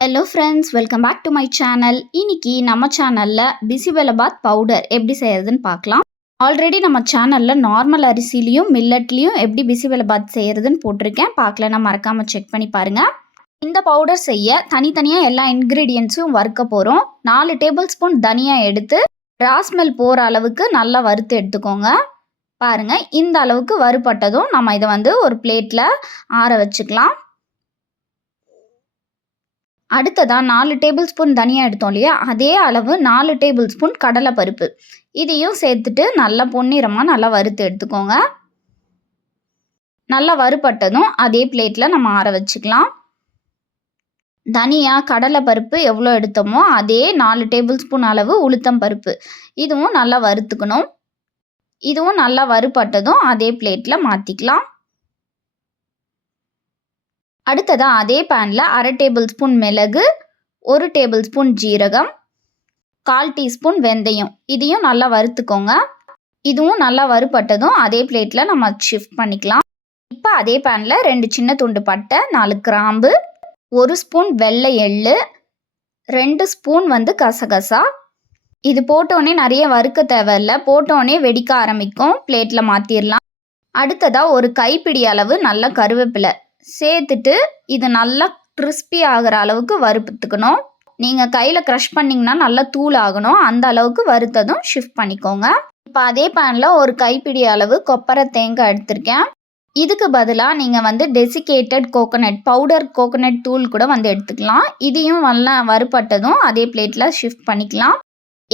Hello friends, welcome back to my channel. இன்னைக்கு நம்ம சேனலில் பிசிபெலபாத் பவுடர் எப்படி செய்கிறதுன்னு பார்க்கலாம். ஆல்ரெடி நம்ம சேனலில் நார்மல் அரிசிலையும் மில்லட்லேயும் எப்படி பிசிபெலபாத் செய்கிறதுன்னு போட்டிருக்கேன். பார்க்கலன்னா மறக்காமல் செக் பண்ணி பாருங்கள். இந்த பவுடர் செய்ய தனித்தனியாக எல்லா இன்க்ரீடியன்ஸும் வறுக்க போகிறோம். 4 டேபிள் ஸ்பூன் தனியா எடுத்து ராஸ்மெல் போகிற அளவுக்கு நல்லா வறுத்து எடுத்துக்கோங்க. பாருங்கள், இந்த அளவுக்கு வறுபட்டதும் நம்ம இதை ஒரு பிளேட்டில் ஆற வச்சுக்கலாம். அடுத்ததாக 4 டேபிள் ஸ்பூன் தனியா எடுத்தோம் இல்லையா, அதே அளவு 4 டேபிள் ஸ்பூன் கடலைப்பருப்பு இதையும் சேர்த்துட்டு நல்லா பொன்னிறமாக நல்லா வறுத்து எடுத்துக்கோங்க. நல்லா வறுபட்டதும் அதே பிளேட்டில் நம்ம ஆற வச்சுக்கலாம். தனியா கடலைப்பருப்பு எவ்வளோ எடுத்தோமோ அதே 4 டேபிள் ஸ்பூன் அளவு உளுத்தம் பருப்பு இதுவும் நல்லா வறுத்துக்கணும். இதுவும் நல்லா வறுபட்டதும் அதே பிளேட்டில் மாற்றிக்கலாம். அடுத்ததாக அதே பேனில் 1/2 டேபிள் ஸ்பூன் மிளகு, 1 டேபிள் ஸ்பூன் ஜீரகம், 1/4 டீஸ்பூன் வெந்தயம் இதையும் நல்லா வறுத்துக்கோங்க. இதுவும் நல்லா வறுபட்டதும் அதே பிளேட்டில் நம்ம ஷிஃப்ட் பண்ணிக்கலாம். இப்போ அதே பேனில் 2 சின்ன துண்டு பட்டை, 4 கிராம்பு, 1 ஸ்பூன் வெள்ளை எள்ளு, 2 ஸ்பூன் கசகசா. இது போட்டோடனே நிறைய வறுக்க தேவையில்லை, போட்டோடனே வெடிக்க ஆரம்பிக்கும். பிளேட்டில் மாற்றிடலாம். அடுத்ததாக ஒரு கைப்பிடி அளவு நல்ல கருவேப்பிலை சேர்த்துட்டு இது நல்லா கிறிஸ்பி ஆகிற அளவுக்கு வறுத்துக்கணும். நீங்கள் கையில் க்ரஷ் பண்ணிங்கன்னா நல்லா தூள் ஆகணும். அந்த அளவுக்கு வறுத்ததும் ஷிஃப்ட் பண்ணிக்கோங்க. இப்போ அதே பேனில் ஒரு கைப்பிடி அளவு கொப்பரை தேங்காய் எடுத்திருக்கேன். இதுக்கு பதிலாக நீங்கள் டெசிகேட்டட் கோகோனட் பவுடர், கோகோனட் தூள் கூட எடுத்துக்கலாம். இதையும் நல்லா வறுபட்டதும் அதே பிளேட்டில் ஷிஃப்ட் பண்ணிக்கலாம்.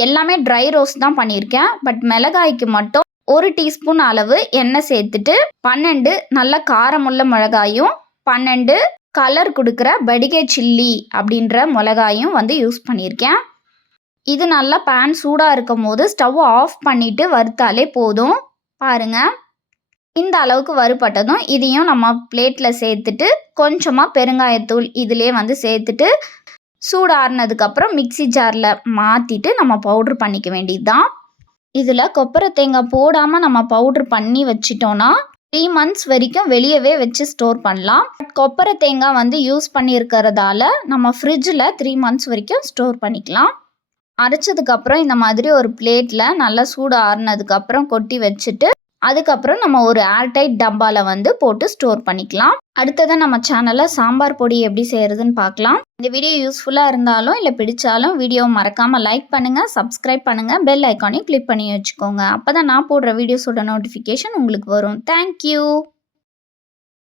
எல்லாமே ட்ரை ரோஸ்ட் தான் பண்ணியிருக்கேன். பட் மிளகாய்க்கு மட்டும் 1 டீஸ்பூன் அளவு எண்ணெய் சேர்த்துட்டு 12 நல்ல காரமுள்ள மிளகாயும் 12 கலர் கொடுக்குற படிகை சில்லி அப்படின்ற மிளகாயும் யூஸ் பண்ணியிருக்கேன். இது நல்லா பேன் சூடாக இருக்கும் போது ஸ்டவ் ஆஃப் பண்ணிவிட்டு வறுத்தாலே போதும். பாருங்கள், இந்த அளவுக்கு வறுபட்டதும் இதையும் நம்ம பிளேட்டில் சேர்த்துட்டு கொஞ்சமாக பெருங்காயத்தூள் இதிலே சேர்த்துட்டு சூடாறினதுக்கப்புறம் மிக்சி ஜாரில் மாற்றிட்டு நம்ம பவுட்ரு பண்ணிக்க வேண்டியது தான். இதில் கொப்பரை தேங்காய் போடாமல் நம்ம பவுட்ரு பண்ணி வச்சிட்டோன்னா 3 months வரைக்கும் வெளியவே வச்சு ஸ்டோர் பண்ணலாம். கொப்பரை தேங்காய் யூஸ் பண்ணியிருக்கிறதால நம்ம ஃப்ரிட்ஜில் 3 months வரைக்கும் ஸ்டோர் பண்ணிக்கலாம். அரைச்சதுக்கப்புறம் இந்த மாதிரி ஒரு பிளேட்டில் நல்லா சூடு ஆறுனதுக்கப்புறம் கொட்டி வச்சுட்டு அதுக்கப்புறம் நம்ம ஒரு ஏர்டைட் டப்பாவில் போட்டு ஸ்டோர் பண்ணிக்கலாம். அடுத்ததாக நம்ம சேனலில் சாம்பார் பொடி எப்படி செய்கிறதுன்னு பார்க்கலாம். இந்த வீடியோ யூஸ்ஃபுல்லாக இருந்தாலும் இல்லை பிடிச்சாலும் வீடியோ மறக்காமல் லைக் பண்ணுங்கள், சப்ஸ்கிரைப் பண்ணுங்கள், பெல் ஐக்கானையும் கிளிக் பண்ணி வச்சுக்கோங்க. அப்போ தான் நான் போடுற வீடியோஸோட நோட்டிஃபிகேஷன் உங்களுக்கு வரும். தேங்க்யூ.